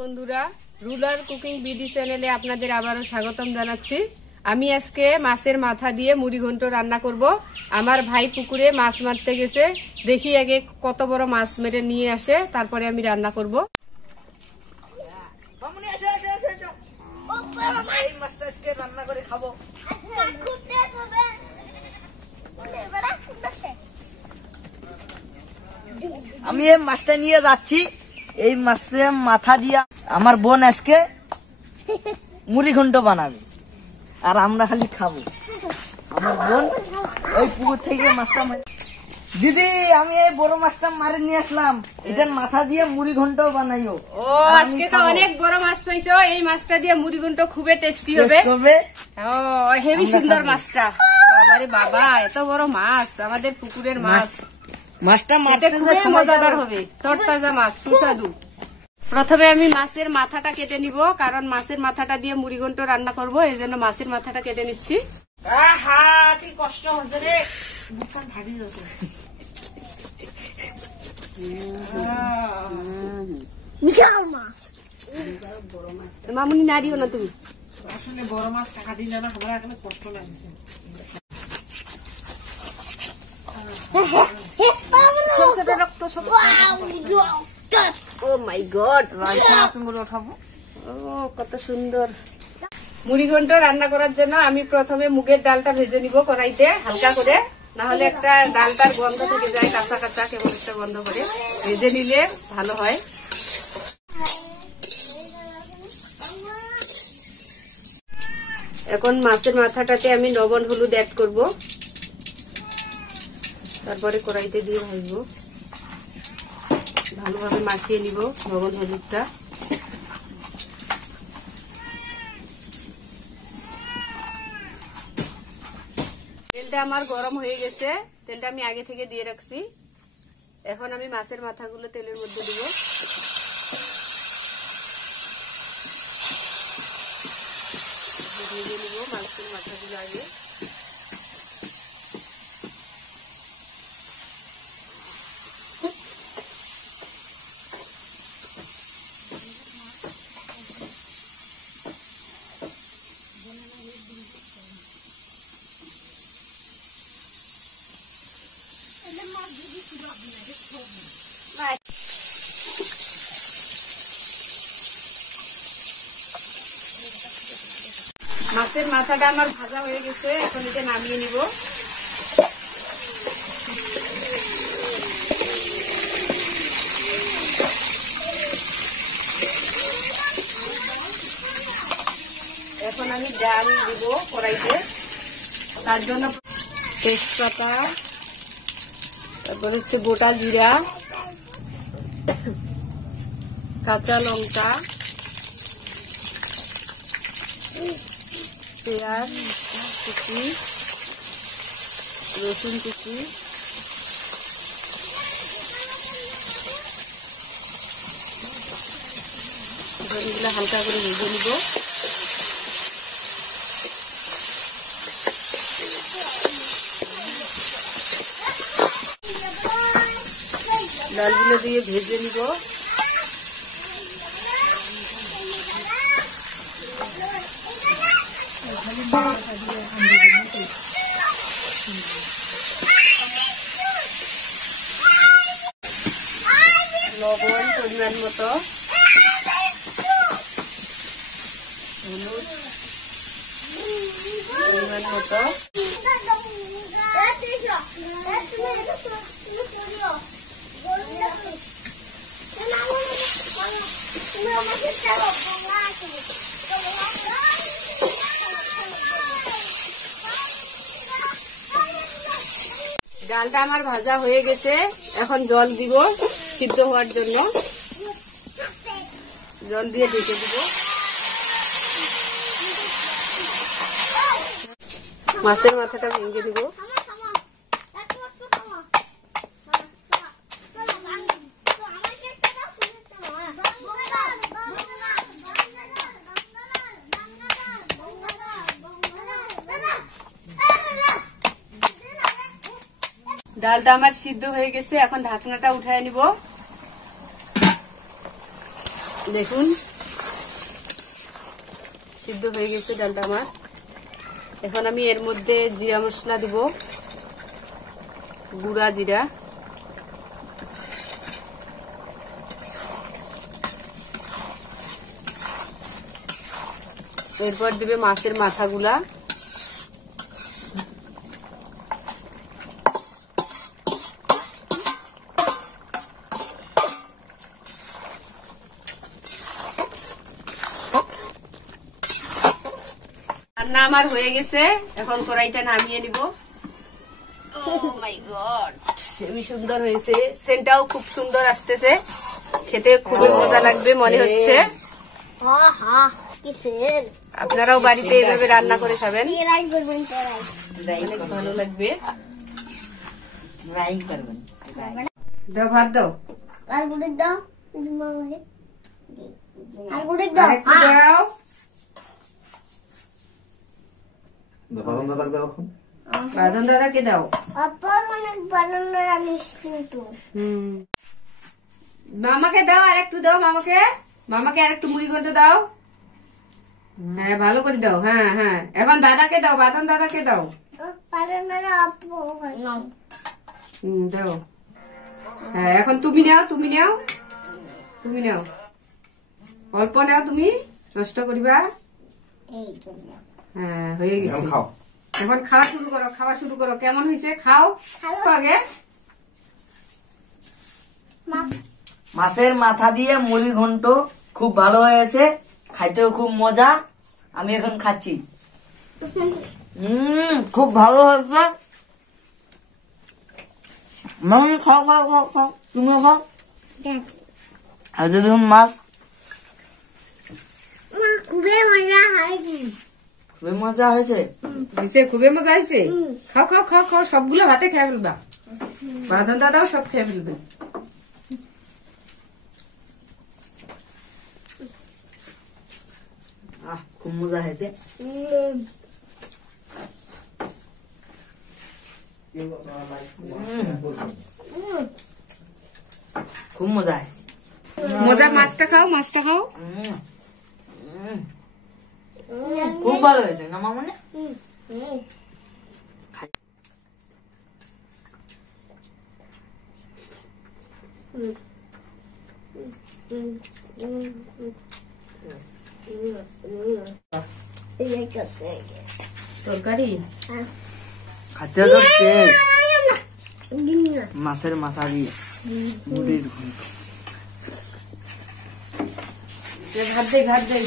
বন্ধুরা, ruler cooking BD চ্যানেলে আপনাদের আবারও স্বাগতম জানাচ্ছি। আমি আজকে মাছের মাথা দিয়ে মুড়ি ঘন্ট রান্না করব। আমার ভাই পুকুরে মাছ মারতে গেছে, দেখি আগে কত বড় মাছ মেরে নিয়ে আসে, তারপরে আমি রান্না করব। আমি এই মাছটা নিয়ে যাচ্ছি। এই মাছের মাথা দিয়া আমার বোন আজকে মুড়ি ঘন্ট বানাবে আর আমরা খালি খাবো। আমার বোন ওই পুকুর থেকে মাছটা দিদি, আমি এই বড় মাছটা মারে নিয়ে আসলাম, এটার মাথা দিয়ে মুড়ি ঘন্ট বানাইও। ও, আজকে তো অনেক বড় মাছ পাইছো। এই মাছটা দিয়ে মুড়ি ঘন্ট খুবই টেস্টি হবে। ও, হেভি সুন্দর মাছটা। বাবারে বাবা, এত বড় মাছ, আমাদের পুকুরের মাছ। মাছটা মারতে খুবই মজাদার হবে, তরতাজা মাছ, সুস্বাদু। প্রথমে আমি মাছের মাথাটা কেটে নিব, কারণ মাছের মাথাটা দিয়ে মুড়ি ঘন্ট রান্না করব, এই জন্য মাছের মাথাটা কেটে নিচ্ছি। কি কষ্ট হচ্ছে রে, ভারী যাচ্ছে। বিশাল মাছ, মামুনি নাড়িও না তুমি। আসলে বড় মাছ টাকা দিলে না, আমার এখানে কষ্ট লাগছে। ও মাই গড, উঠাবো। ও, কত সুন্দর। মুড়ি ঘন্ট রান্না করার জন্য আমি প্রথমে মুগের ডালটা ভেজে নিব কড়াইতে হালকা করে, না হলে একটা ডালটার গন্ধ থেকে যায়, কাঁচা কাঁচা কেমন একটা গন্ধ করে। ভেজে নিলে ভালো হয়। এখন মাছের মাথাটাতে আমি লবণ হলুদ অ্যাড করব, তারপরে কড়াইতে দিয়ে ভাজবো। ভালোভাবে মাখিয়ে নিব লবণ হলুদটা। তেলটা আমার গরম হয়ে গেছে, তেলটা আমি আগে থেকে দিয়ে রাখছি। এখন আমি মাছের মাথাগুলো তেলের মধ্যে দিব। ভেজে নিব মাছের মাথাগুলো আগে। মাছের মাথাটা আমার ভাজা হয়ে গেছে, এখন এটা নামিয়ে নিব। এখন আমি ডাল দিব কড়াইতে, তার জন্য তেজপাতা, তারপর হচ্ছে গোটা জিরা, কাঁচা লঙ্কা, পেঁয়াজ কুচি, রসুন কুচি, এগুলো হালকা করে ভেজে নিব। ডালগুলো দিয়ে ভেজে নিব। লবণ পরিমাণ মতো, হলুদ পরিমাণ মতো, ডালটা আমার ভাজা হয়ে গেছে। এখন জল দিব সিদ্ধ হওয়ার জন্য, জল দিয়ে ঢেকে দিব। মাছের মাথাটা ভেঙে দিব। ডালটা আমার সিদ্ধ হয়ে গেছে, এখন ঢাকনাটা উঠায় নিব। দেখুন সিদ্ধ হয়ে গেছে ডালটা আমার। এখন আমি এর মধ্যে জিরা মশলা দিব, গুঁড়া জিরা, এরপর দিবে মাছের মাথাগুলা, রান্না আমার হয়ে গেছে। এখন কড়াইটা নামিয়ে নিব। Oh my God, হেবি সুন্দর হয়েছে, সেন্টটাও খুব সুন্দর আসতেছে, খেতে খুবই মজা লাগবে মনে হচ্ছে। আহা কিসের আপনারাও বাড়িতে এইভাবে রান্না করে খাবেন, তেরাই করবেন তেরাই অনেক ভালো লাগবে। ফ্রাই করবেন। দাও ভাত দাও, আর গুড়ের দাও মামাকে আর গুড়ের দাও আরেকটু দাও। বাদন দাদাকে দাও। অপর অনেক বানানোর আনিস কিন্তু মামাকে দাও, আর একটু দাও মামাকে, মামাকে আর একটু মুড়ি ঘন্ট দাও। হ্যাঁ ভালো করে দাও, হ্যাঁ হ্যাঁ। এখন দাদাকে দাও, বাদন দাদাকে দাও। বানানোর অপর দাও। হ্যাঁ এখন তুমি নাও, তুমি নাও, তুমি নাও, অল্প নাও, তুমি নষ্ট করিবা। এই জন্য হ্যাঁ হয়ে গেছে, এখন খাওয়া শুরু করো, খাওয়া শুরু করো। কেমন হয়েছে খাও আগে। মাছের মাথা দিয়ে মুড়ি ঘন্ট খুব ভালো হয়েছে, খাইতেও খুব মজা। আমি এখন খাচ্ছি। খুব ভালো হয়েছে। মামি খাও খাও খাও খাও, তুমিও খাও। আর যদি মাছ খুবই মজা হয়েছে, খুবই মজা হয়েছে। খুবই মজা হয়েছে। খাও খাও খাও খাও, সবগুলো ভাতে খেয়ে ফেলবা, বাদন দাদাও সব খেয়ে ফেলবে। খুব মজা হয়েছে। খুব মজা হয়েছে। মজা, মাছটা খাও, মাছটা খাও। খুব ভালো হয়েছে না মামনি? তরকারি খাতে তো তেল, মাছের মাথা দিয়ে মুড়ির ঘন্ট। ভাত দে, ভাত দে।